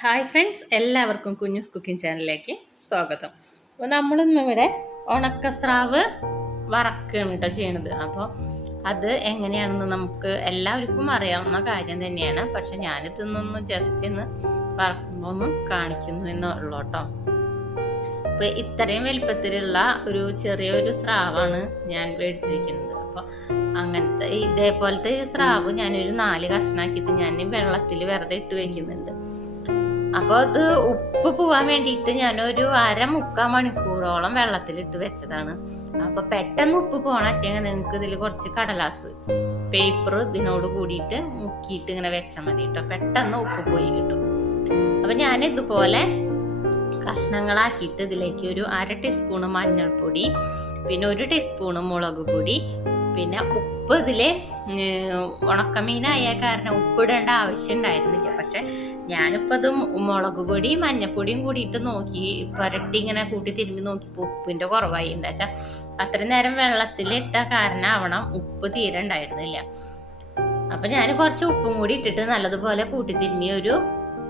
Hi friends, എല്ലാവർക്കും കുഞ്ഞുസ് cooking ചാനലിലേക്ക് സ്വാഗതം. അപ്പോൾ നമ്മളിന്നിവിടെ ഉണക്കസ്രാവ് വറക്കുകയാണ് കേട്ടോ ചെയ്യണത്. അപ്പോൾ അത് എങ്ങനെയാണെന്ന് നമുക്ക് എല്ലാവർക്കും അറിയാവുന്ന കാര്യം തന്നെയാണ്. പക്ഷെ ഞാനിതൊന്നൊന്ന് ജസ്റ്റ് ഇന്ന് വറക്കുമ്പോൾ ഒന്ന് കാണിക്കുന്നു എന്നുള്ളൂ കേട്ടോ. അപ്പോൾ ഇത്രയും വലിപ്പത്തിലുള്ള ഒരു ചെറിയൊരു സ്രാവാണ് ഞാൻ മേടിച്ചിരിക്കുന്നത്. അപ്പോൾ അങ്ങനത്തെ ഇതേപോലത്തെ ഒരു സ്രാവ് ഞാനൊരു 4 കഷ്ണാക്കിയിട്ട് ഞാൻ വെള്ളത്തിൽ വെറുതെ ഇട്ട് വയ്ക്കുന്നുണ്ട്. അപ്പോൾ അത് ഉപ്പ് പോവാൻ വേണ്ടിയിട്ട് ഞാനൊരു 1/2-3/4 മണിക്കൂറോളം വെള്ളത്തിലിട്ട് വെച്ചതാണ്. അപ്പോൾ പെട്ടെന്ന് ഉപ്പ് പോകണം വെച്ചെങ്കിൽ നിങ്ങൾക്ക് ഇതിൽ കുറച്ച് കടലാസ് പേപ്പർ ഇതിനോട് കൂടിയിട്ട് മുക്കിയിട്ട് ഇങ്ങനെ വെച്ചാൽ മതി കേട്ടോ. പെട്ടെന്ന് ഉപ്പ് പോയി കിട്ടും. അപ്പം ഞാൻ ഇതുപോലെ കഷ്ണങ്ങളാക്കിയിട്ട് ഇതിലേക്ക് ഒരു 1/2 ടീസ്പൂണ് മഞ്ഞൾപ്പൊടി, പിന്നെ 1 ടീസ്പൂണ് മുളക് പൊടി, പിന്നെ ഉപ്പ് ഇതിൽ ഉണക്കമീനായ കാരണം ഉപ്പിടേണ്ട ആവശ്യം ഉണ്ടായിരുന്നില്ല. പക്ഷെ ഞാനിപ്പോൾ അത് മുളക് പൊടിയും മഞ്ഞപ്പൊടിയും കൂടിയിട്ട് നോക്കി പുരട്ടി ഇങ്ങനെ കൂട്ടി തിരുമ്പി നോക്കിയപ്പോൾ ഉപ്പിൻ്റെ കുറവായി. എന്താ വെച്ചാൽ അത്രയും നേരം വെള്ളത്തിലിട്ട കാരണം ആവണം ഉപ്പ് തീരെ ഉണ്ടായിരുന്നില്ല. അപ്പം ഞാൻ കുറച്ച് ഉപ്പും കൂടി ഇട്ടിട്ട് നല്ലതുപോലെ കൂട്ടി തിരുമ്പി ഒരു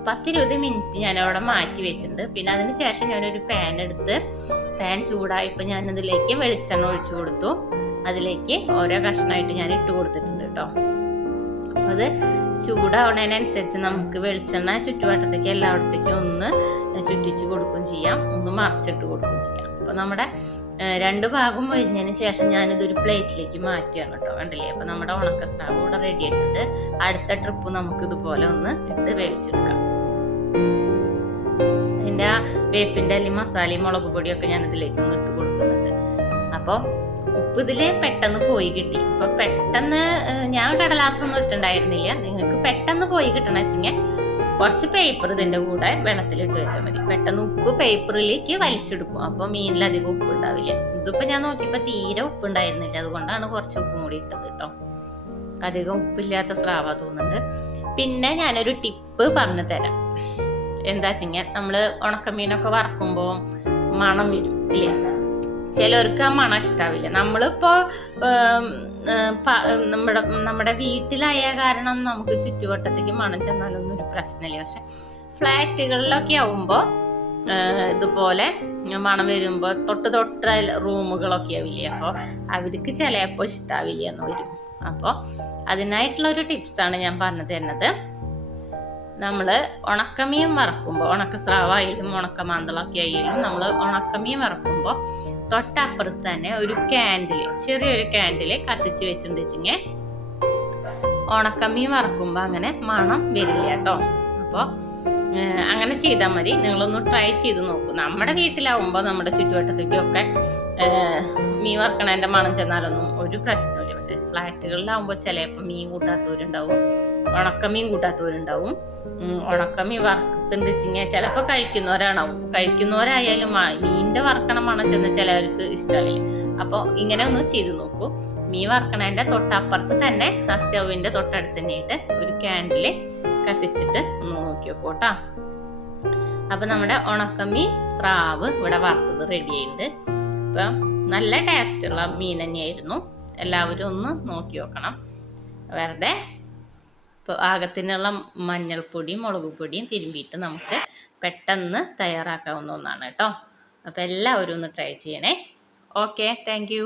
10-20 മിനിറ്റ് ഞാനവിടെ മാറ്റി വെച്ചിട്ടുണ്ട്. പിന്നെ അതിന് ശേഷം ഞാനൊരു പാൻ ചൂടായപ്പോൾ ഞാനതിലേക്ക് വെളിച്ചെണ്ണ ഒഴിച്ചു കൊടുത്തു. അതിലേക്ക് ഓരോ കഷ്ണമായിട്ട് ഞാൻ ഇട്ട് കൊടുത്തിട്ടുണ്ട് കേട്ടോ. അപ്പോൾ അത് ചൂടാവുന്നതിനനുസരിച്ച് നമുക്ക് വെളിച്ചെണ്ണ ചുറ്റുവട്ടത്തേക്ക് എല്ലായിടത്തേക്കും ഒന്ന് ചുറ്റിച്ച് കൊടുക്കുകയും ചെയ്യാം, ഒന്ന് മറിച്ചിട്ട് കൊടുക്കുകയും ചെയ്യാം. അപ്പോൾ നമ്മുടെ 2 ഭാഗം മൊരിഞ്ഞതിന് ശേഷം ഞാനിതൊരു പ്ലേറ്റിലേക്ക് മാറ്റുകയാണ് കേട്ടോ. കണ്ടില്ലേ? അപ്പോൾ നമ്മുടെ ഉണക്കസ്രാവ് ഇവിടെ റെഡി ആയിട്ടുണ്ട്. അടുത്ത ട്രിപ്പ് നമുക്ക് ഇതുപോലെ ഒന്ന് ഇട്ട് വേവിച്ചെടുക്കാം. അതിൻ്റെ ആ വേപ്പിൻ്റെ അല്ലെങ്കിൽ മസാലയും മുളക് പൊടിയൊക്കെ ഞാൻ ഇതിലേക്ക് ഒന്ന് ഇട്ട് കൊടുക്കുന്നുണ്ട്. അപ്പോൾ ഉപ്പ് ഇതിൽ പെട്ടെന്ന് പോയി കിട്ടി. ഇപ്പൊ പെട്ടെന്ന് ഞാൻ കടലാസൊന്നും ഇട്ടുണ്ടായിരുന്നില്ല. നിങ്ങൾക്ക് പെട്ടെന്ന് പോയി കിട്ടണം വെച്ചെങ്കിൽ കുറച്ച് പേപ്പർ ഇതിൻ്റെ കൂടെ വെള്ളത്തിലിട്ട് വെച്ചാൽ മതി. പെട്ടെന്ന് ഉപ്പ് പേപ്പറിലേക്ക് വലിച്ചെടുക്കും. അപ്പോൾ മീനിലധികം ഉപ്പ് ഉണ്ടാവില്ല. ഇതിപ്പോൾ ഞാൻ നോക്കിയപ്പോൾ തീരെ ഉപ്പ് ഉണ്ടായിരുന്നില്ല. അതുകൊണ്ടാണ് കുറച്ച് ഉപ്പും കൂടി ഇട്ടത് കേട്ടോ. അധികം ഉപ്പില്ലാത്ത സ്രാവാ തോന്നുന്നുണ്ട്. പിന്നെ ഞാനൊരു ടിപ്പ് പറഞ്ഞു തരാം. എന്താ വെച്ചെങ്കിൽ നമ്മൾ ഉണക്കമീനൊക്കെ വറക്കുമ്പോൾ മണം വരും ഇല്ലേ? ചിലർക്ക് ആ മണം ഇഷ്ടാവില്ല. നമ്മളിപ്പോൾ നമ്മുടെ വീട്ടിലായ കാരണം നമുക്ക് ചുറ്റുവട്ടത്തേക്ക് മണം ചെന്നാലൊന്നും ഒരു പ്രശ്നമില്ല. പക്ഷെ ഫ്ലാറ്റുകളിലൊക്കെ ആവുമ്പോൾ ഇതുപോലെ മണം വരുമ്പോൾ തൊട്ട് റൂമുകളൊക്കെ ആവില്ലേ? അപ്പോൾ അവർക്ക് ചിലപ്പോൾ ഇഷ്ടാവില്ല എന്ന് വരും. അപ്പോൾ അതിനായിട്ടുള്ളൊരു ടിപ്സാണ് ഞാൻ പറഞ്ഞു തരുന്നത്. നമ്മൾ ഉണക്കമീൻ വറക്കുമ്പോൾ, ഉണക്കസ്രാവായാലും ഉണക്കമാന്തളൊക്കെ ആയാലും നമ്മൾ ഉണക്കമീൻ വറക്കുമ്പോൾ തൊട്ടപ്പുറത്ത് തന്നെ ഒരു ചെറിയൊരു ക്യാൻഡിൽ കത്തിച്ച് വെച്ചിട്ടുണ്ടെങ്കിൽ ഉണക്കമീൻ വറക്കുമ്പോൾ അങ്ങനെ മണം വരില്ല കേട്ടോ. അപ്പോൾ അങ്ങനെ ചെയ്താൽ മതി. നിങ്ങളൊന്ന് ട്രൈ ചെയ്ത് നോക്കൂ. നമ്മുടെ വീട്ടിലാവുമ്പോൾ നമ്മുടെ ചുറ്റുവട്ടത്തേക്കൊക്കെ മീൻ വറക്കണതിൻ്റെ മണം ചെന്നാലൊന്നും ഒരു പ്രശ്നമില്ല. പക്ഷെ ഫ്ലാറ്റുകളിലാവുമ്പോൾ ചിലപ്പോൾ മീൻ കൂട്ടാത്തവരുണ്ടാവും, ഉണക്കമീൻ കൂട്ടാത്തവരുണ്ടാവും. ഉണക്കമീൻ വറുത്തുണ്ട് വെച്ചിങ്ങനെ ചിലപ്പോൾ കഴിക്കുന്നവരായാലും മീനിൻ്റെ വറക്കണ മണം ചെന്ന് ചിലവർക്ക് ഇഷ്ടമാവില്ല. അപ്പോൾ ഇങ്ങനെ ഒന്ന് ചെയ്ത് നോക്കൂ. മീൻ വറക്കണതിൻ്റെ തൊട്ടപ്പുറത്ത് തന്നെ ആ സ്റ്റൗവിൻ്റെ തൊട്ടടുത്ത് തന്നെയായിട്ട് ഒരു ക്യാൻഡിൽ കത്തിച്ചിട്ട് ഒന്ന് നോക്കി നോക്കൂ കേട്ടോ. അപ്പം നമ്മുടെ ഉണക്കമീൻ സ്രാവ് ഇവിടെ വറുത്തത് റെഡി ആയിട്ടുണ്ട്. അപ്പം നല്ല ടേസ്റ്റുള്ള മീൻ തന്നെയായിരുന്നു. എല്ലാവരും ഒന്ന് നോക്കി നോക്കണം. വെറുതെ പാകത്തിനുള്ള മഞ്ഞൾപ്പൊടിയും മുളക് പൊടിയും തിരുമ്പിയിട്ട് നമുക്ക് പെട്ടെന്ന് തയ്യാറാക്കാവുന്ന ഒന്നാണ് കേട്ടോ. അപ്പോൾ എല്ലാവരും ഒന്ന് ട്രൈ ചെയ്യണേ. Okay, thank you.